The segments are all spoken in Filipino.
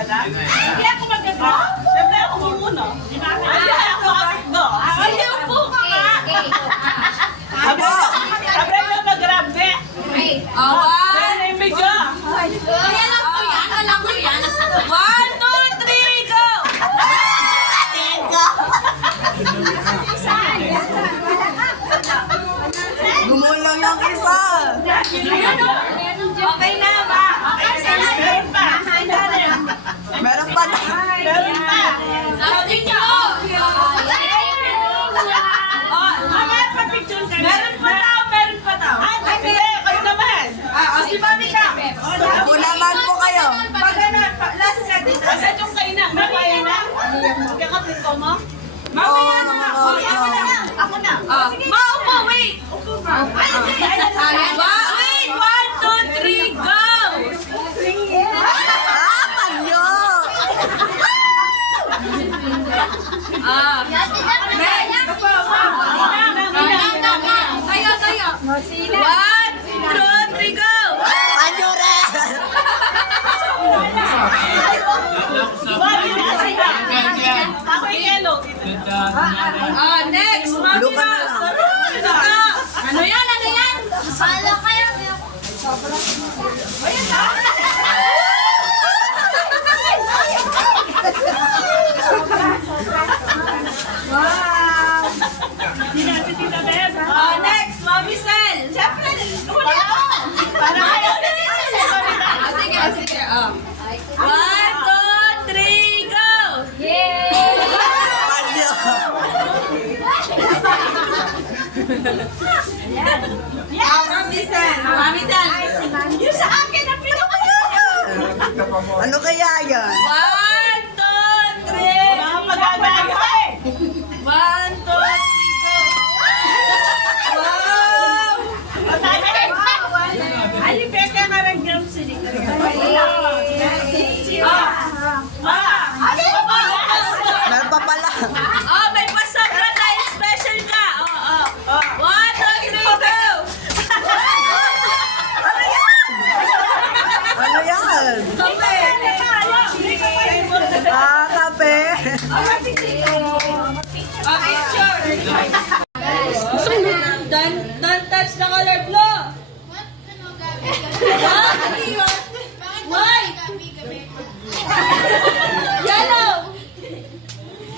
magdadala? Hindi ako magdadala. Siyempre ako muna. Di ba? Ako ako. Ay, upo ka nga. Sabi mo mag-grabe. Awan. Ay, medyo. Kaya lang po yan. Alam ko yan. 1, 2, 3, go! Gumulong yung isa. Okay na ba? Okay na. Meron pa. Meron pa na. Meron pa. Sabi niyo. Mamaya pa picture ka. Meron pa tao, meron pa tao. Kasi kayo naman. Si Mami ka. Unaman po kayo. Pag ano, last ka dito. Kasi yung kayo na. Mamaya na. Kakapit ko mo? Mamaya na. Ako na. Maupo, wait. Wait, 1, 2, 3, go! Panyo! Tayo, tayo. 1, 2, 3, go! Panyo rin! Ako yung yellow. Next, Mami Blue ka na. na. Ano yan? Ano yan? Pala kayo. Next, Mami Sel. Siyempre, wala ako. Para kayo. Sige, sige. 1, 2, 3, go! Panyo! Mami Sel. Mami Sel. Yung sa akin ang pinakayo. Ano kaya yan? 1, 2, 3. Mga pag-agayo eh. 1, 2, 3, go. Wow! Ali, peke ka rin yung silik. Meron pa pala. May pasabra tayo. Special ka. 1, 2, 3, go. Ano yan? Kape. Kape. Don't touch the color blue. White. Yellow.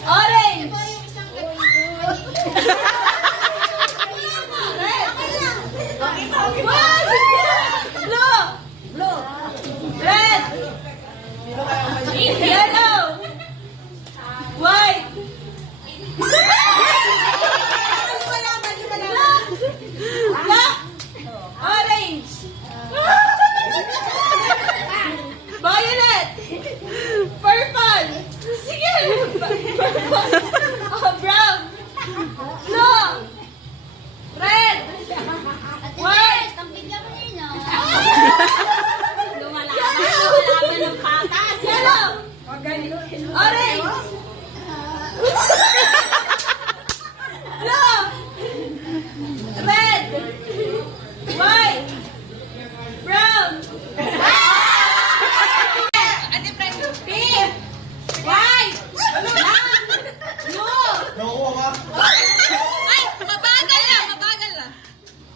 Orange. Blue. Red. Yellow. White. Black. Orange. Violet. Purple. Sige. Purple. Brown. Blue. Red. White. Yellow. Orange. Blue. Red. White. Brown. Pink. White. Blue. Ay, mabagal na, mabagal na.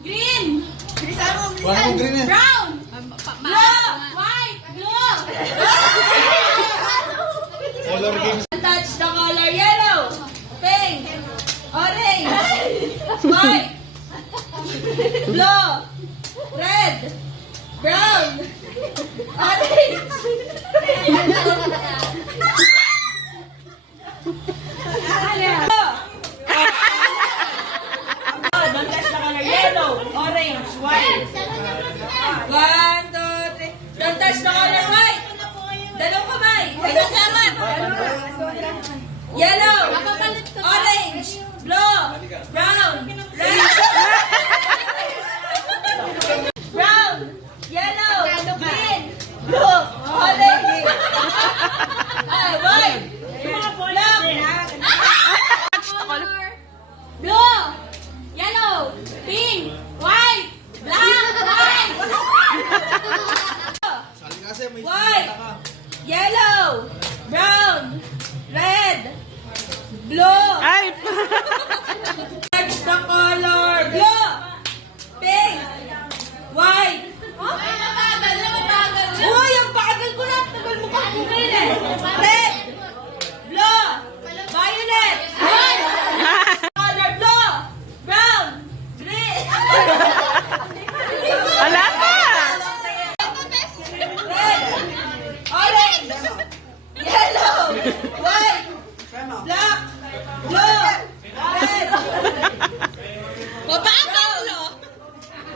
Green. Parang green eh. Brown. Blue. White. Blue. Color games. Touch the color yellow. Pink. Orange. White. Blue. Red. Brown. Orange. Don't touch the color yellow, orange, white. 1, 2, 3. Don't touch the color white. Dalawang kamay. Naman. Yellow, orange, blue, brown, red. Touch the color blue, pink, white. Uy, ang bagal ko na. Tagal mo pa kumain eh. Red, blue, violet, white. Color blue, brown, green. Wala pa! Red, orange, yellow, white, black, blue, red, Mabagal, no?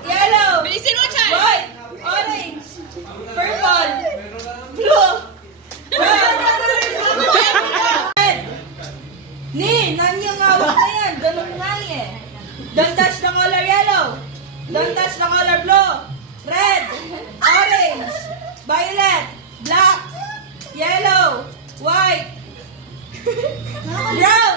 yellow, Bilisin mo, Chay! white, orange, purple, blue, red. Ni, nanyang awak na yan. Ganun nga eh. Don't touch the color yellow. Don't touch the color blue. Red, orange, violet, black, yellow, white, brown.